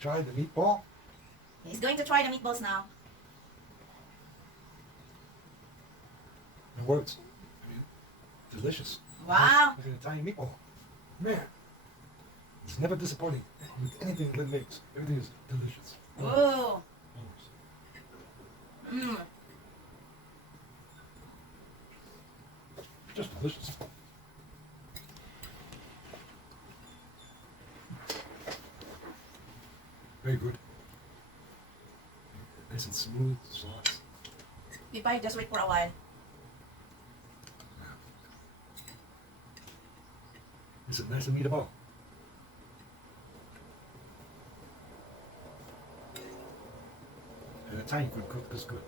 try the meatball? He's going to try the meatballs now. No words. I mean, delicious. Wow. Like an Italian meatball. Man, it's never disappointing with anything Lynn makes. Everything is delicious. Ooh. Always. Just delicious. Very good. Nice and smooth sauce. Pipay, just wait for a while. Is it nice and meatable? And Italian good cook is good.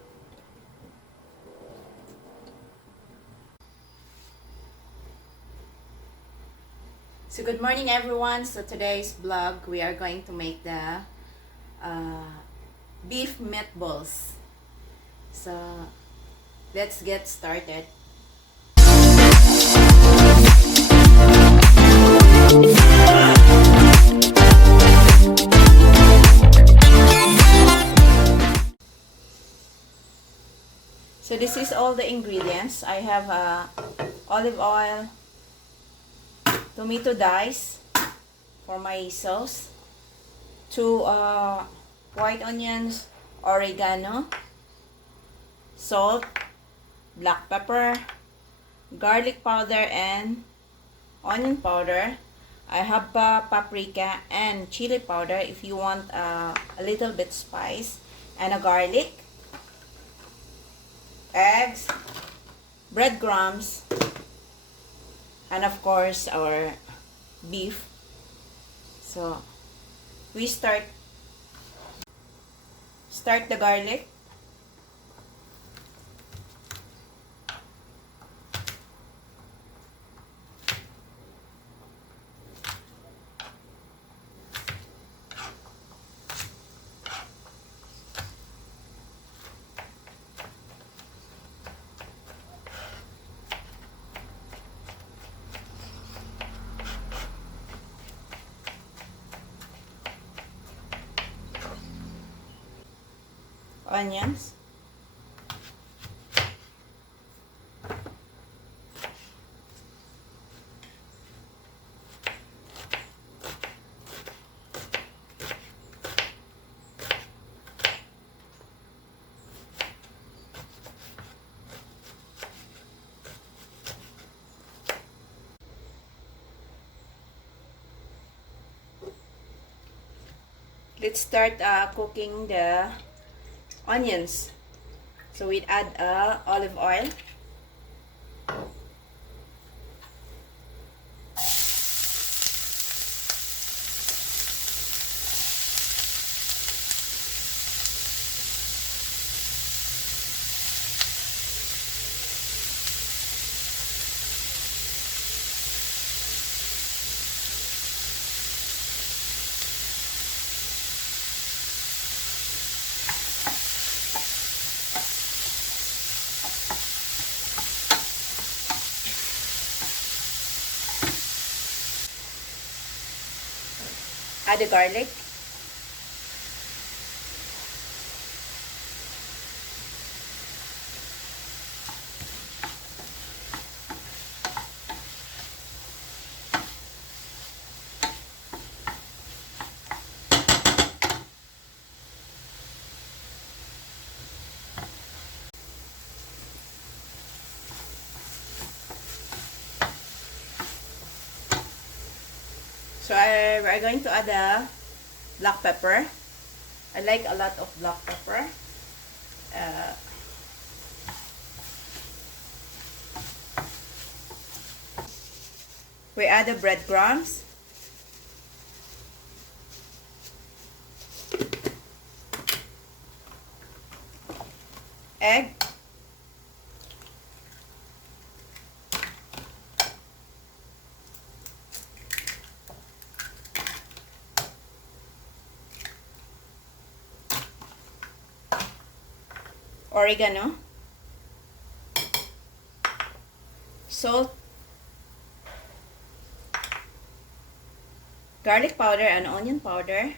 So good morning everyone. So today's vlog we are going to make the beef meatballs. So let's get started. So this is all the ingredients. I have olive oil, tomato dice for my sauce, 2 white onions, oregano, salt, black pepper, garlic powder, and onion powder. I have paprika and chili powder if you want a little bit spice, and a garlic, eggs, breadcrumbs, and of course our beef. So we start the garlic. Onions, let's start cooking the onions. So we add olive oil, add the garlic, so we're going to add the black pepper. I like a lot of black pepper. We add the breadcrumbs, egg, oregano, salt, garlic powder and onion powder,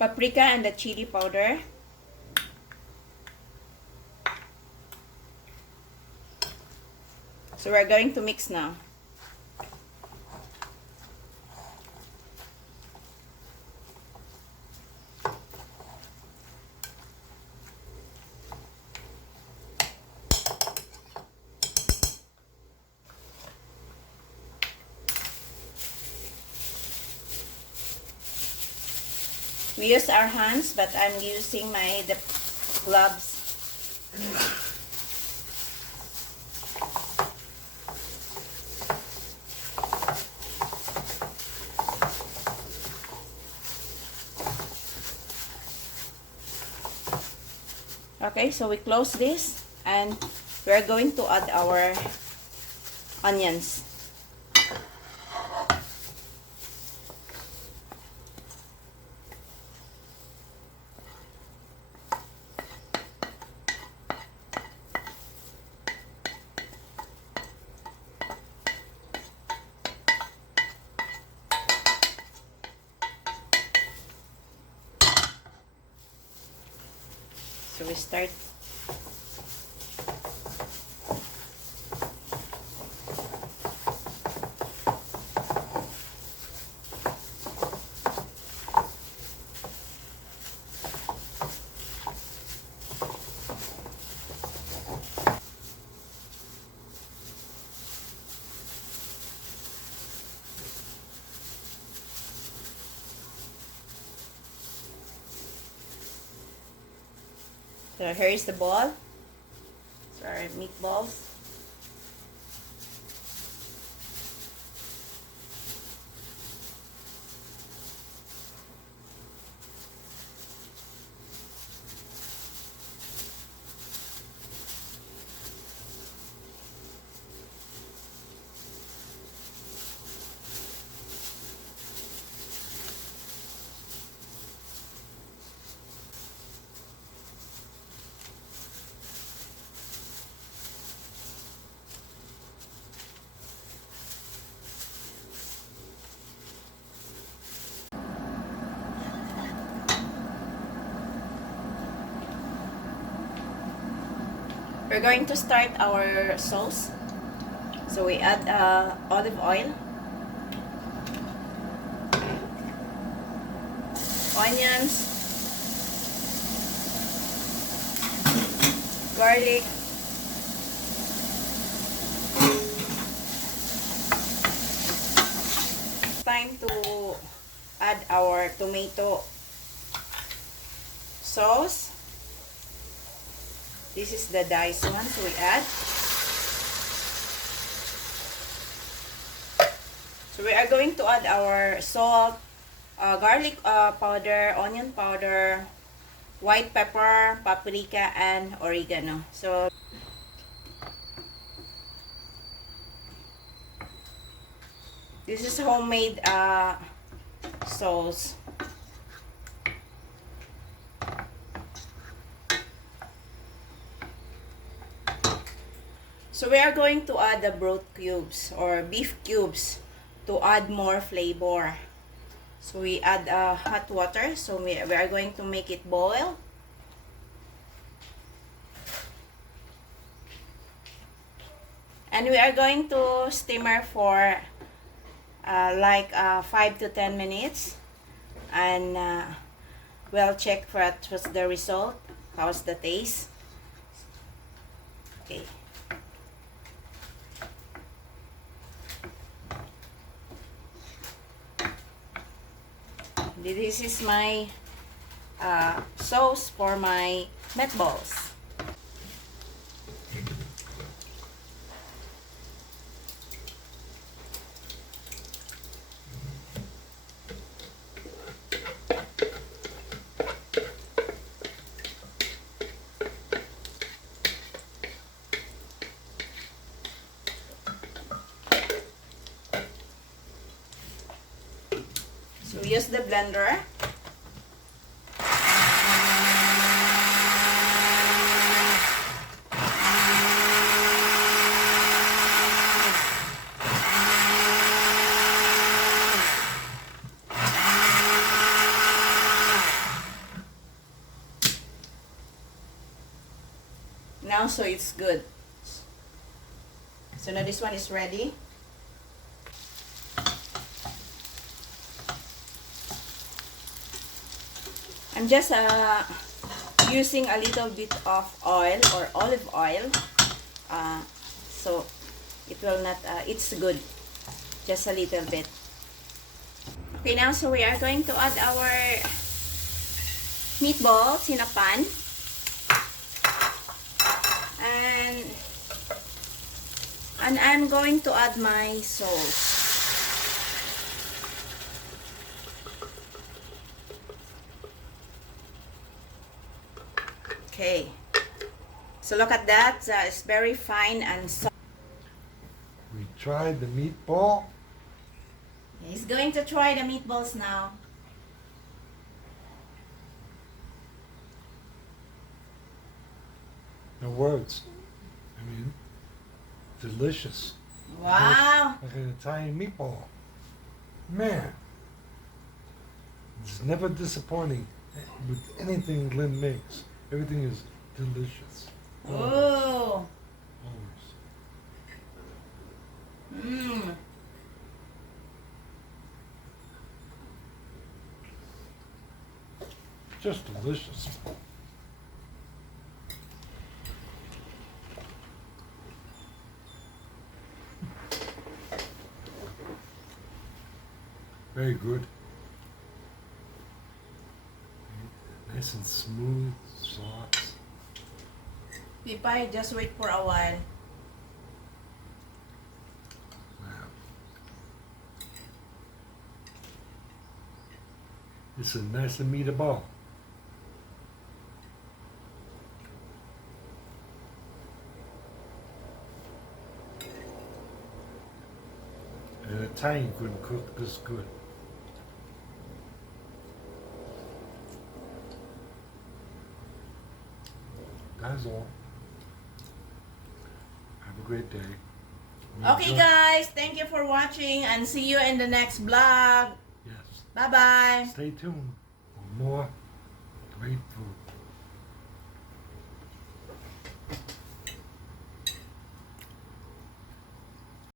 paprika and the chili powder. So we're going to mix now. We use our hands, but I'm using the gloves. Okay, so we close this and we're going to add our onions. So we start. So here is the ball. So our meatballs. We're going to start our sauce. So we add olive oil, onions, garlic, time to add our tomato sauce. This is the diced one, so we add. So we are going to add our salt, garlic powder, onion powder, white pepper, paprika, and oregano. So this is homemade sauce. So we are going to add the broth cubes or beef cubes to add more flavor. So we add hot water. So we are going to make it boil. And we are going to simmer for like 5 to 10 minutes. And we'll check what's the result. How's the taste. Okay. This is my sauce for my meatballs. So use the blender. so it's good. So now this one is ready. I'm just using a little bit of oil or olive oil, so it will not, it's good, just a little bit. Okay, now so we are going to add our meatballs in a pan, and I'm going to add my sauce. Okay, so look at that. It's very fine and soft. We tried the meatball. He's going to try the meatballs now. No words. I mean, delicious. Wow. Like an Italian meatball. Man, it's never disappointing with anything Lynn makes. Everything is delicious. Oh. Always. Mmm. Just delicious. Very good. Nice and smooth, soft. Pipay, just wait for a while. Wow. It's a nice meatball. An Italian couldn't cook this good. That's all. Have a great day. Okay guys, thank you for watching and see you in the next vlog. Yes. Bye bye. Stay tuned for more great food.